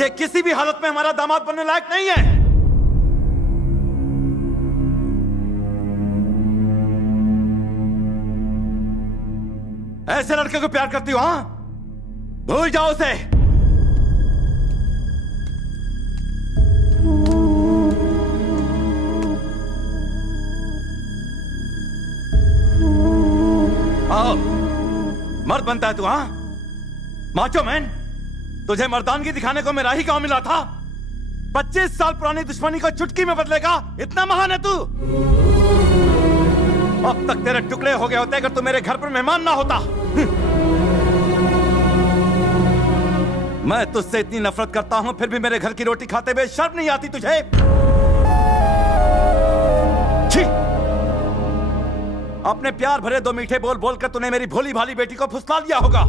ये किसी भी हालत में हमारा दामाद बनने लायक नहीं है। ऐसे लड़के को प्यार करती हो? हाँ, भूल जाओ उसे। आओ, मर्द बनता है तू? हाँ, माचो मैन। तुझे मर्दानगी दिखाने को मेरा ही गांव मिला था। 25 साल पुरानी दुश्मनी को चुटकी में बदलेगा, इतना महान है तू? अब तक तेरे टुकड़े हो गए होते अगर तू मेरे घर पर मेहमान ना होता। मैं तुझसे इतनी नफरत करता हूं, फिर भी मेरे घर की रोटी खाते हुए शर्म नहीं आती तुझे? छी! अपने प्यार भरे दो मीठे बोल बोलकर तूने मेरी भोली भाली बेटी को फुसला दिया होगा,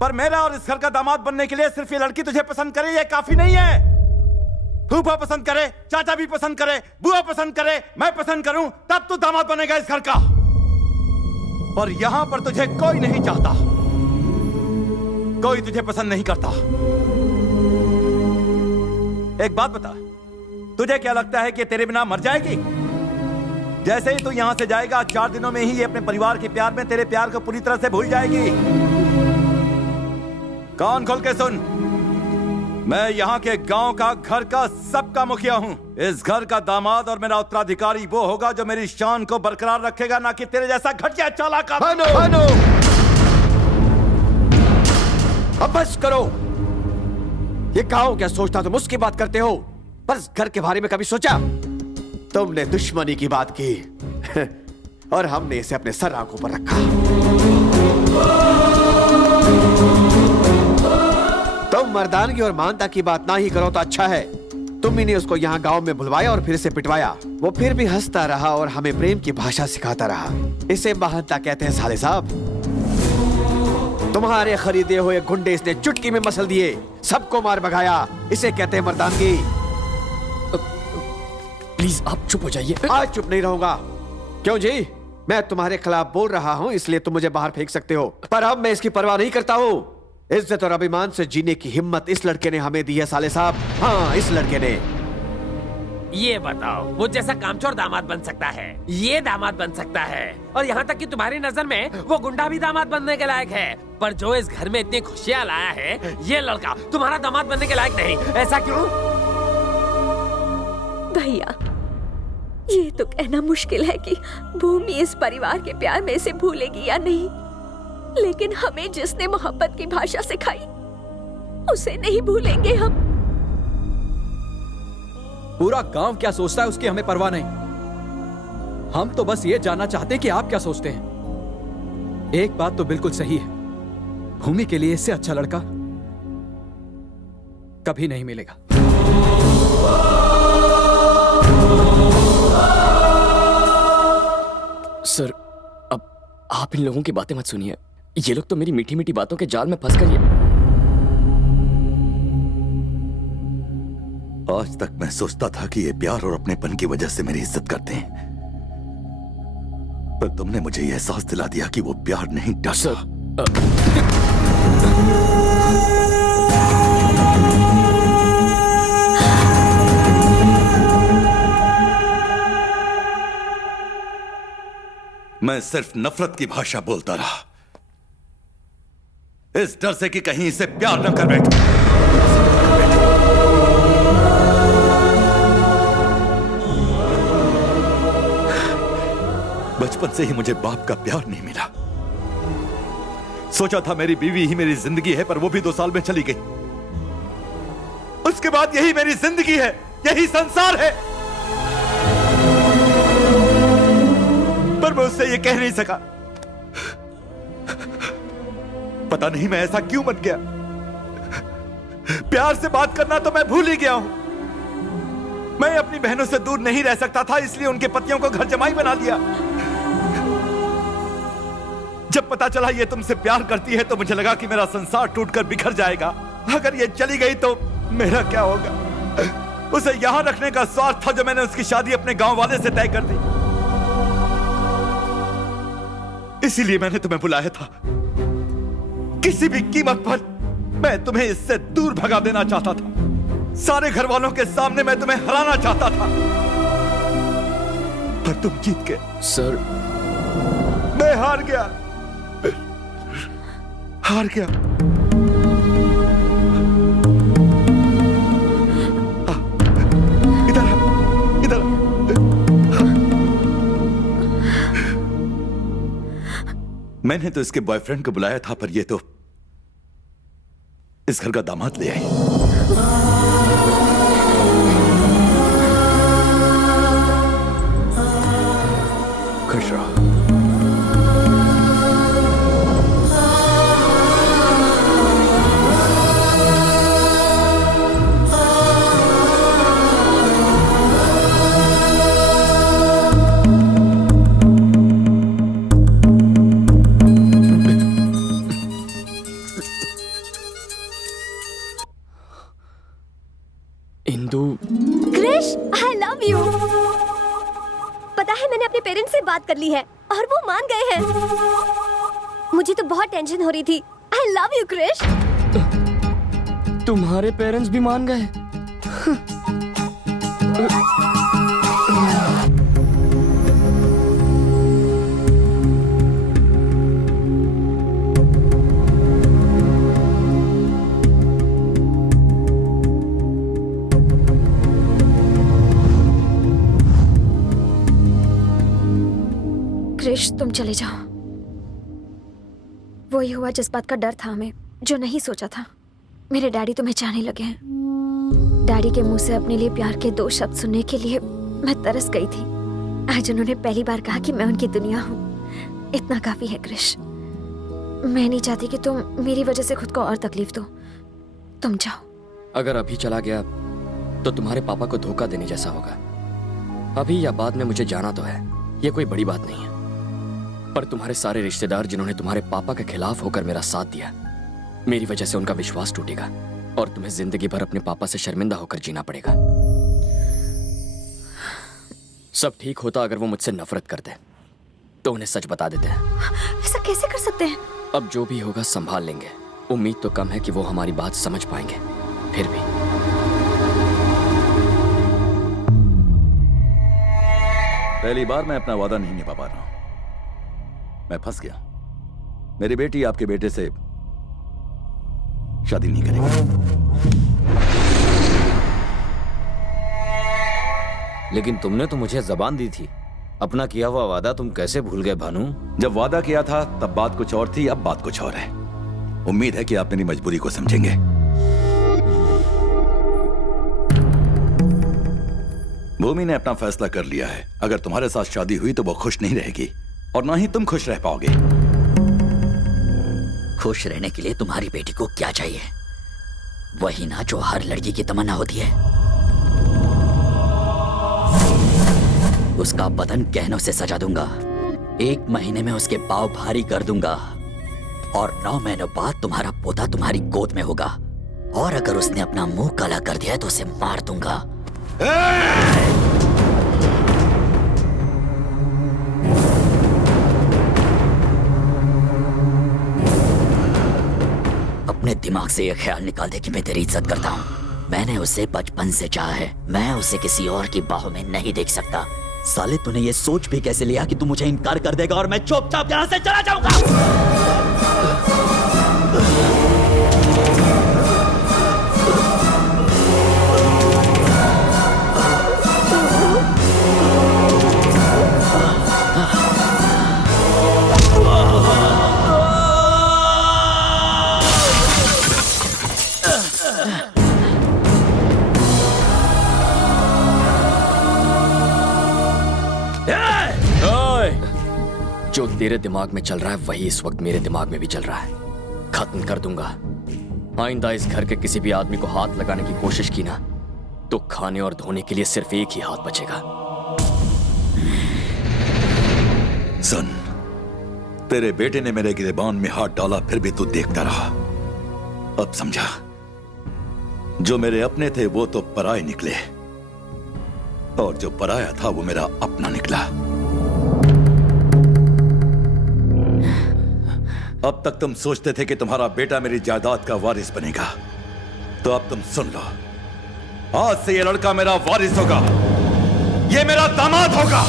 पर मेरा और इस घर का दामाद बनने के लिए सिर्फ ये लड़की तुझे पसंद करे ये काफी नहीं है। फूफा पसंद करे, चाचा भी पसंद करे, बुआ पसंद करे, मैं पसंद करूं, तब तू दामाद बनेगा इस घर का। और यहां पर तुझे कोई नहीं चाहता, कोई तुझे पसंद नहीं करता। एक बात बता, तुझे क्या लगता है कि तेरे बिना मर जाएगी? जैसे ही तू यहां से जाएगा 4 दिनों में ही ये अपने परिवार के प्यार में तेरे प्यार को पूरी तरह से भूल जाएगी। कान खोल के सुन, मैं यहाँ के गांव का, घर का, सबका मुखिया हूँ। इस घर का दामाद और मेरा उत्तराधिकारी वो होगा जो मेरी शान को बरकरार रखेगा, ना कि तेरे जैसा घटिया चालाक। भानु, अब बस करो। ये गांव क्या सोचता, तुम उसकी बात करते हो, पर इस घर के बारे में कभी सोचा? तुमने दुश्मनी की बात की और हमने इसे अपने सर आंखों पर रखा। तुम मर्दानगी और मानता की बात ना ही करो तो अच्छा है। तुम ही ने उसको यहाँ गांव में बुलवाया और फिर से पिटवाया। वो फिर भी हंसता रहा और हमें प्रेम की भाषा सिखाता रहा। इसे महानता कहते हैं साले साहब। तुम्हारे खरीदे हुए गुंडे इसने चुटकी में मसल दिए, सबको मार भगाया। इसे कहते हैं मर्दानगी। प्लीज आप चुप हो जाइए। आज चुप नहीं रहूंगा। क्यों जी? मैं तुम्हारे खिलाफ बोल रहा हूँ इसलिए तुम मुझे बाहर फेंक सकते हो, पर अब मैं इसकी परवाह नहीं करता हूँ। इज्जत और अभिमान से जीने की हिम्मत इस लड़के ने हमें दी है साले साहब। हाँ, इस लड़के ने। ये बताओ, वो जैसा कामचोर दामाद बन सकता है, ये दामाद बन सकता है, और यहाँ तक कि तुम्हारी नजर में वो गुंडा भी दामाद बनने के लायक है, पर जो इस घर में इतनी खुशियाँ लाया है, ये लड़का तुम्हारा दामाद बनने के लायक नहीं। ऐसा क्यों? भैया, ये तो कहना मुश्किल है कि भूमि इस परिवार के प्यार में इसे भूलेगी या नहीं, लेकिन हमें जिसने मोहब्बत की भाषा सिखाई उसे नहीं भूलेंगे हम। पूरा गांव क्या सोचता है उसकी हमें परवाह नहीं। हम तो बस ये जानना चाहते हैं कि आप क्या सोचते हैं। एक बात तो बिल्कुल सही है, भूमि के लिए इससे अच्छा लड़का कभी नहीं मिलेगा। सर, अब आप इन लोगों की बातें मत सुनिए। ये लोग तो मेरी मीठी मीठी बातों के जाल में फंस कर आज तक मैं सोचता था कि ये प्यार और अपनेपन की वजह से मेरी इज्जत करते हैं, पर तुमने मुझे यह एहसास दिला दिया कि वो प्यार नहीं डरता। मैं सिर्फ नफरत की भाषा बोलता रहा, इस डर से कि कहीं इसे प्यार न कर बैठूं। बचपन से ही मुझे बाप का प्यार नहीं मिला। सोचा था मेरी बीवी ही मेरी जिंदगी है, पर वो भी 2 साल में चली गई। उसके बाद यही मेरी जिंदगी है, यही संसार है, पर मैं उससे ये कह नहीं सका। पता नहीं मैं ऐसा क्यों बन गया। प्यार से बात करना तो मैं भूल ही गया हूं। मैं अपनी बहनों से दूर नहीं रह सकता था, इसलिए उनके पतियों को घर जमाई बना लिया। जब पता चला ये तुमसे प्यार करती है तो मुझे लगा कि मेरा संसार टूटकर बिखर जाएगा। अगर ये चली गई तो मेरा क्या होगा। उसे यहां रखने का स्वार्थ था जो मैंने उसकी शादी अपने गांव वाले से तय कर दी। इसीलिए मैंने तुम्हें बुलाया था, किसी भी कीमत पर मैं तुम्हें इससे दूर भगा देना चाहता था। सारे घर वालों के सामने मैं तुम्हें हराना चाहता था, पर तुम जीत गए। सर, मैं हार गया, हार गया। इधर आ, इधर आ। मैंने तो इसके बॉयफ्रेंड को बुलाया था, पर ये तो इस घर का दामाद ले आई। खुश रहो। Indu, Krish, I love you. पता है मैंने अपने पेरेंट्स से बात कर ली है और वो मान गए हैं। मुझे तो बहुत टेंशन हो रही थी। I love you Krish. तुम्हारे पेरेंट्स भी मान गए? क्रिश, तुम चले जाओ। वही हुआ जिस बात का डर था हमें, जो नहीं सोचा था। मेरे डैडी तुम्हें चाहने लगे हैं। डैडी के मुंह से अपने लिए प्यार के 2 शब्द सुनने के लिए मैं तरस गई थी। आज उन्होंने पहली बार कहा कि मैं उनकी दुनिया हूँ। इतना काफी है क्रिश। मैं नहीं चाहती कि तुम मेरी वजह से खुद को और तकलीफ दो। तुम जाओ। अगर अभी चला गया तो तुम्हारे पापा को धोखा देने जैसा होगा। अभी या बाद में मुझे जाना तो है, ये कोई बड़ी बात नहीं है। पर तुम्हारे सारे रिश्तेदार जिन्होंने तुम्हारे पापा के खिलाफ होकर मेरा साथ दिया, मेरी वजह से उनका विश्वास टूटेगा और तुम्हें जिंदगी भर अपने पापा से शर्मिंदा होकर जीना पड़ेगा। सब ठीक होता अगर वो मुझसे नफरत करते, तो उन्हें सच बता देते हैं। ऐसा कैसे कर सकते हैं? अब जो भी होगा संभाल लेंगे। उम्मीद तो कम है कि वो हमारी बात समझ पाएंगे, फिर भी। पहली बार मैं अपना वादा नहीं निभा पा रहा हूं। मैं फंस गया। मेरी बेटी आपके बेटे से शादी नहीं करेगी। लेकिन तुमने तो मुझे जबान दी थी। अपना किया हुआ वादा तुम कैसे भूल गए भानु? जब वादा किया था तब बात कुछ और थी, अब बात कुछ और है। उम्मीद है कि आप मेरी मजबूरी को समझेंगे। भूमि ने अपना फैसला कर लिया है। अगर तुम्हारे साथ शादी हुई तो वो खुश नहीं रहेगी और ना ही तुम खुश रह पाओगे। खुश रहने के लिए तुम्हारी बेटी को क्या चाहिए? वही ना जो हर लड़की की तमन्ना होती है। उसका बदन गहनों से सजा दूंगा, 1 महीने में उसके पाँव भारी कर दूंगा और 9 महीनों बाद तुम्हारा पोता तुम्हारी गोद में होगा। और अगर उसने अपना मुंह काला कर दिया तो उसे मार दूंगा। अपने दिमाग से यह ख्याल निकाल दे कि मैं तेरी इज्जत करता हूँ। मैंने उसे बचपन से चाहा है। मैं उसे किसी और की बाहों में नहीं देख सकता। साले, तूने ये सोच भी कैसे लिया कि तू मुझे इनकार कर देगा और मैं चुपचाप यहाँ से चला जाऊंगा? जो तेरे दिमाग में चल रहा है वही इस वक्त मेरे दिमाग में भी चल रहा है। खत्म कर दूंगा। आइंदा इस घर के किसी भी आदमी को हाथ लगाने की कोशिश की ना, तो खाने और धोने के लिए सिर्फ एक ही हाथ बचेगा। सुन, तेरे बेटे ने मेरे गिरेबान में हाथ डाला, फिर भी तू देखता रहा। अब समझा, जो मेरे अपने थे वो तो पराये निकले और जो पराया था वो मेरा अपना निकला। अब तक तुम सोचते थे कि तुम्हारा बेटा मेरी जायदाद का वारिस बनेगा, तो अब तुम सुन लो, आज से ये लड़का मेरा वारिस होगा, ये मेरा दामाद होगा।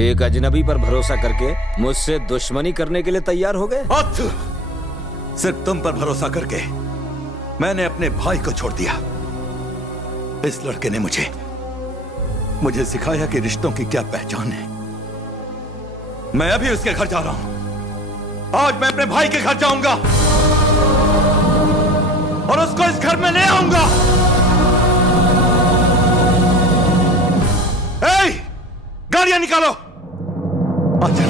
एक अजनबी पर भरोसा करके मुझसे दुश्मनी करने के लिए तैयार हो गए? सिर्फ तुम पर भरोसा करके मैंने अपने भाई को छोड़ दिया। इस लड़के ने मुझे सिखाया कि रिश्तों की क्या पहचान है। मैं अभी उसके घर जा रहा हूं। आज मैं अपने भाई के घर जाऊंगा और उसको इस घर में ले आऊंगा। गाड़ियां निकालो। अच्छा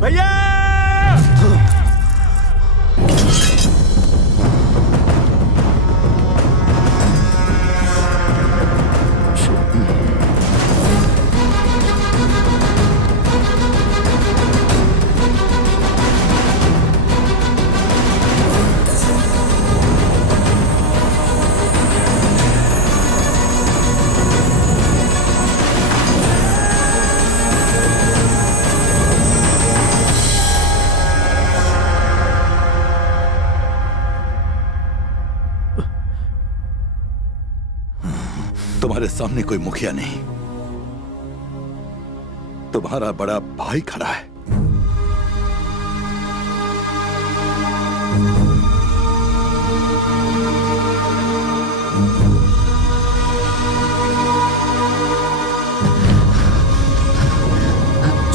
भैया, तुम्हारे सामने कोई मुखिया नहीं, तुम्हारा बड़ा भाई खड़ा है।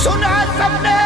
सुना सबने?